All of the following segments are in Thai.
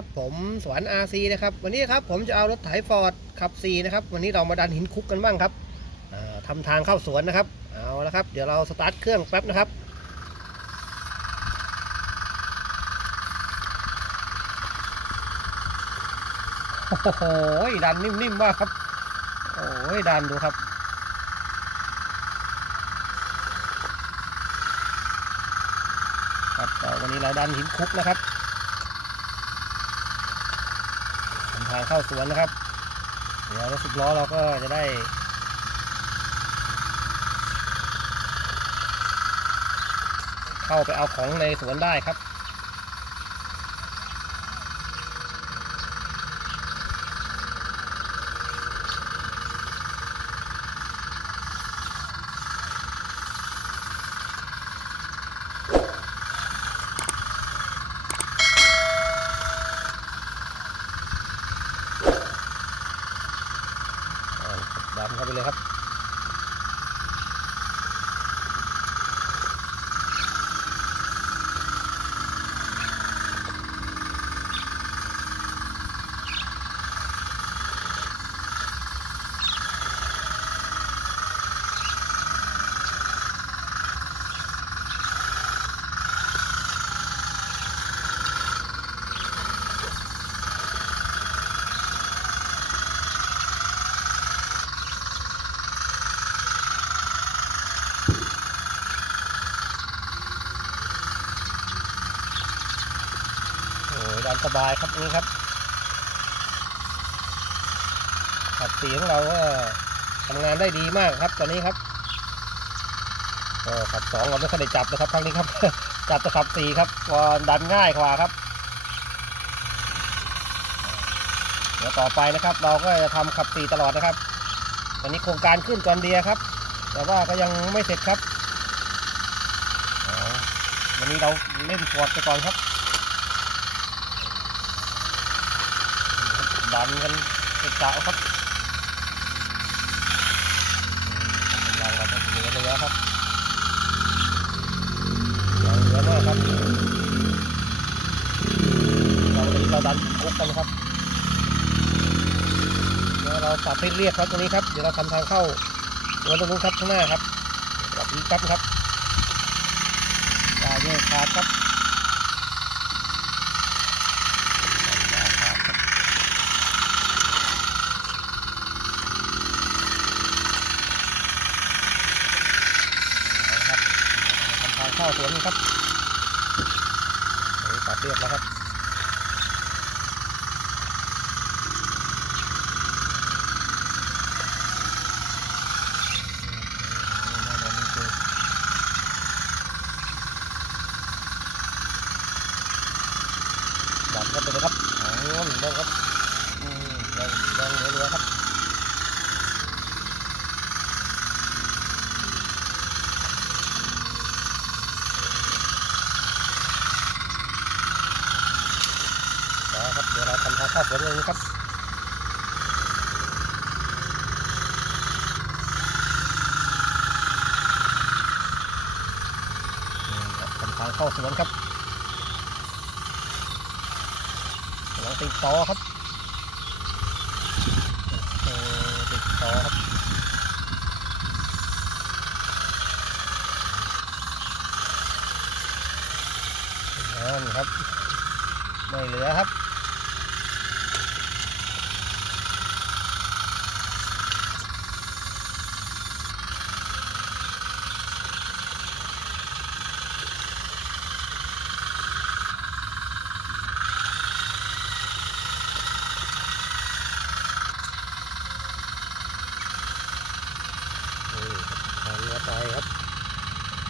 บผมสวรรค์อาซีนะครับ วันนี้ครับผมจะเอารถไถฟอร์ดขับซีนะครับ วันนี้เรามาดันหินคุกกันบ้างครับอ่าทำทางเข้าสวนนะครับ เอาละครับ เดี๋ยวเราสตาร์ทเครื่องแป๊บนะครับ โอ้โห ดันนิ่มๆมากครับ โอ้ยดันดูครับครับวันนี้เราดันหินคุกนะครับทำทางเข้าสวนนะครับ เดี๋ยวรถสิบล้อเราก็จะได้เข้าไปเอาของในสวนได้ครับ อ่ามเข้าไปเลยครับ สบายครับนี่ครับขับสีของเราก็ทำงานได้ดีมากครับตอนนี้ครับขับสองเราไม่ค่อยได้จับนะครับครั้งนี้ครับ จับแต่ขับสี่ครับก็ดันง่ายกว่าครับ เดี๋ยวต่อไปนะครับ เราก็จะทำขับสี่ตลอดนะครับตอนนี้โครงการขึ้นจอนเดียครับ แต่ว่าก็ยังไม่เสร็จครับวันนี้เราเล่นฟอร์ดไปก่อนครับ ดันกันเกะกครับกำลังเราจะเหลือเหลือครับเราเหลือมากครับเราวันนี้เราดันคุกกันครับเดี๋ยวเราปรับให้เรียบครับตรงนี้ครับเดี๋ยวเราทำทางเข้าสวนตรงนู้นครับข้างหน้าครับปรับนี้ครับครับตาแยกขาดครับตาขาดครับ เอาละครับทำทางเข้า สวนครับตัดเรียบแล้วครับดันเข้าไปเลยครับอ๋อเริ่มครับอืมเริ่มเริ่มเรื่อยๆครับ นะครับ เดี๋ยวเราทำทางเข้าสวนเลยนะครับนี่ครับทำทางเข้าสวนครับกำลังติดต่อครับติดต่อครับนั่นครับ ไม่เหลือครับ นี่ครับทางเรือไปครับ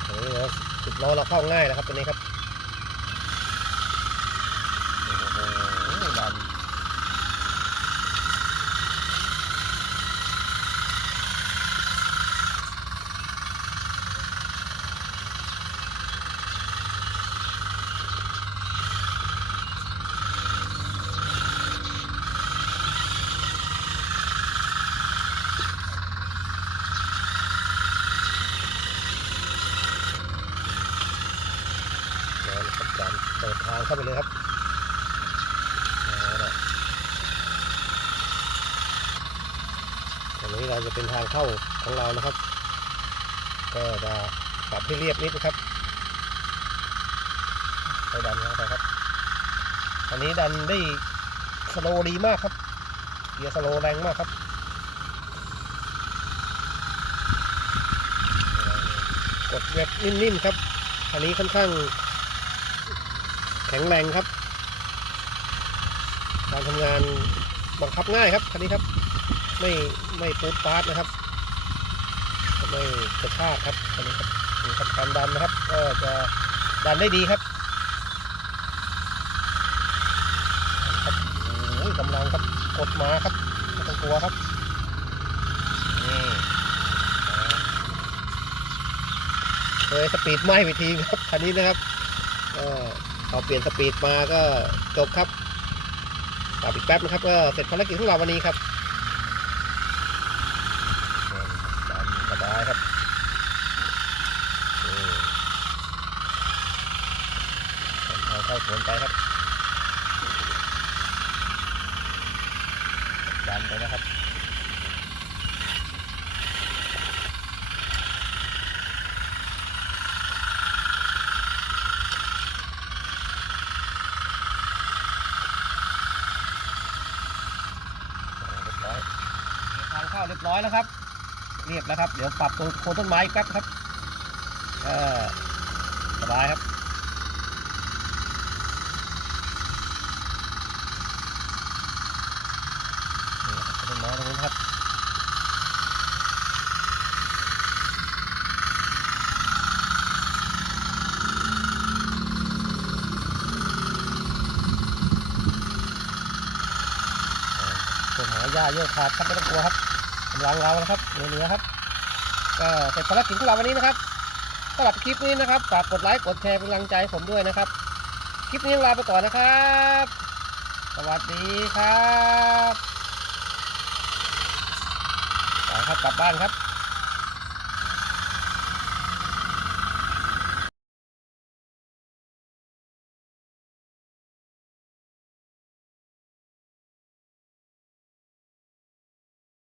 โอ้โหสิบล้อ เข้าง่ายนะครับตัวนี้ครับ การเปิดทางเข้าไปเลยครับตรงนี้เราจะเป็นทางเข้าของเรานะครับ ก็จะปรับให้เรียบนิดนะครับไปดันเข้าไปครับอันนี้ดันได้สโลดีมากครับ เกียร์สโลแรงมากครับกดแบบนิ่มๆครับ อันนี้ค่อนข้าง แข็งแรงครับ การทำงานบังคับง่ายครับคันนี้ครับ ไม่ไม่ปูดปาร์ตนะครับไม่กระชากครับคันนี้ครับนี่ครับการดันนะครับ ก็จะดันได้ดีครับครับโอ้ยกำลังครับกดมาครับไม่ต้องกลัวครับนี่เคยสปีดไหม้ไปทีครับคันนี้นะครับ ก็พอเปลี่ยนสปีดมาก็จบครับต่ออีกแป๊บนะครับก็เสร็จภารกิจของเราวันนี้ครับดันสบายครับเข้าเข้าสวนไปครับดันไปนะครับ เรียบร้อยทานข้าวเร้อยแล้วครับ เรียบแล้วครับ เดี๋ยวปรับตรงโคนต้นไม้อีกแป๊บครับสบายครับต้นไม้ตรงนู้ครับส่วนหาหญ้าเยอะขาดครับไม่ต้องกลัวครับ กำลังเรานะครับเหนือๆครับก็เสร็นภารกิจของเราวันนี้นะครับสำหรับคลิปนี้นะครับฝากกดไลค์กดแชร์เป็นกำลังใจผมด้วยนะครับ คลิปนี้ลาไปก่อนนะครับ สวัสดีครับไปครับกลับบ้านครับ